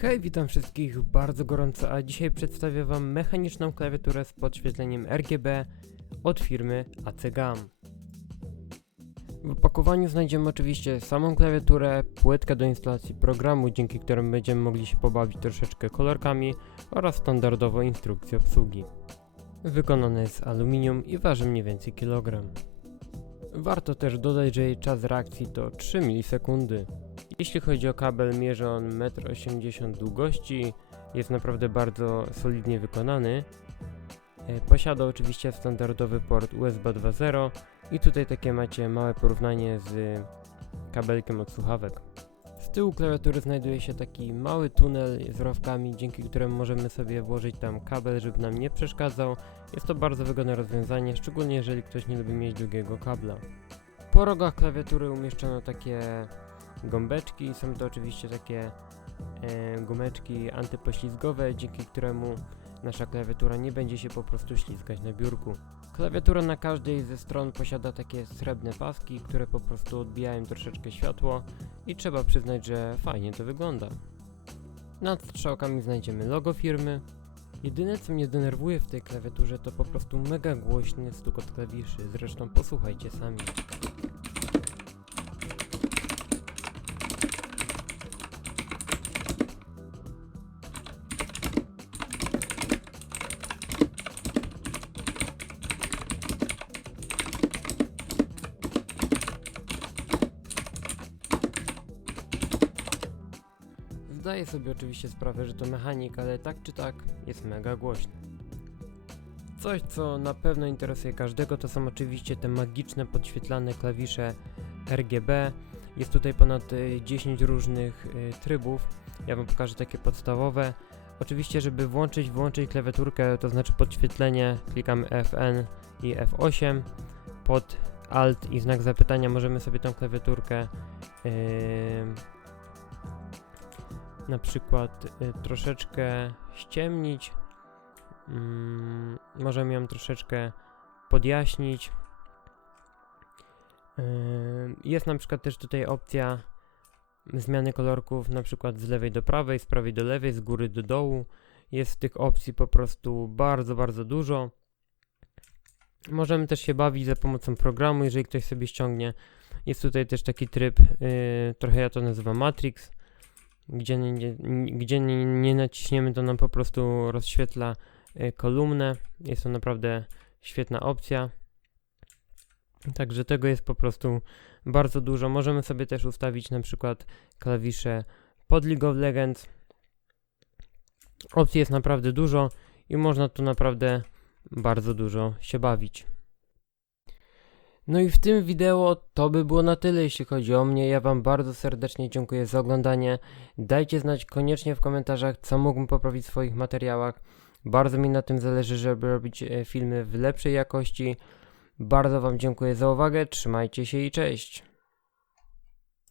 Hej, witam wszystkich bardzo gorąco, a dzisiaj przedstawię Wam mechaniczną klawiaturę z podświetleniem RGB od firmy ACGAM. W opakowaniu znajdziemy oczywiście samą klawiaturę, płytkę do instalacji programu, dzięki którym będziemy mogli się pobawić troszeczkę kolorkami oraz standardowo instrukcję obsługi. Wykonane jest z aluminium i waży mniej więcej kilogram. Warto też dodać, że jej czas reakcji to 3 milisekundy. Jeśli chodzi o kabel, mierzy on 1,80 m długości, jest naprawdę bardzo solidnie wykonany. E, Posiada oczywiście standardowy port USB 2.0 i tutaj takie macie małe porównanie z kabelkiem od słuchawek. Z tyłu klawiatury znajduje się taki mały tunel z rowkami, dzięki któremu możemy sobie włożyć tam kabel, żeby nam nie przeszkadzał. Jest to bardzo wygodne rozwiązanie, szczególnie jeżeli ktoś nie lubi mieć długiego kabla. Po rogach klawiatury umieszczono takie gąbeczki. Są to oczywiście takie e, gumeczki antypoślizgowe, dzięki któremu nasza klawiatura nie będzie się po prostu ślizgać na biurku. Klawiatura na każdej ze stron posiada takie srebrne paski, które po prostu odbijają troszeczkę światło i trzeba przyznać, że fajnie to wygląda. Nad strzałkami znajdziemy logo firmy. Jedyne co mnie denerwuje w tej klawiaturze to po prostu mega głośny stukot klawiszy, zresztą posłuchajcie sami. Zdaję sobie oczywiście sprawę, że to mechanik, ale tak czy tak jest mega głośny. Coś, co na pewno interesuje każdego, to są oczywiście te magiczne podświetlane klawisze RGB. Jest tutaj ponad y, 10 różnych y, trybów. Ja Wam pokażę takie podstawowe. Oczywiście, żeby włączyć, włączyć klawiaturkę, to znaczy podświetlenie, klikamy Fn i F8. Pod Alt i znak zapytania możemy sobie tą klawiaturkę yy, na przykład y, troszeczkę ściemnić, mm, możemy ją troszeczkę podjaśnić. Ym, jest na przykład też tutaj opcja zmiany kolorków, na przykład z lewej do prawej, z prawej do lewej, z góry do dołu. Jest tych opcji po prostu bardzo, bardzo dużo. Możemy też się bawić za pomocą programu, jeżeli ktoś sobie ściągnie. Jest tutaj też taki tryb, y, trochę ja to nazywam Matrix, gdzie nie, gdzie nie naciśniemy, to nam po prostu rozświetla y, kolumnę. Jest to naprawdę świetna opcja. Także tego jest po prostu bardzo dużo. Możemy sobie też ustawić na przykład klawisze pod League of Legends. Opcji jest naprawdę dużo i można tu naprawdę bardzo dużo się bawić. No i w tym wideo to by było na tyle, jeśli chodzi o mnie. Ja Wam bardzo serdecznie dziękuję za oglądanie. Dajcie znać koniecznie w komentarzach, co mógłbym poprawić w swoich materiałach. Bardzo mi na tym zależy, żeby robić e, filmy w lepszej jakości. Bardzo Wam dziękuję za uwagę, trzymajcie się i cześć.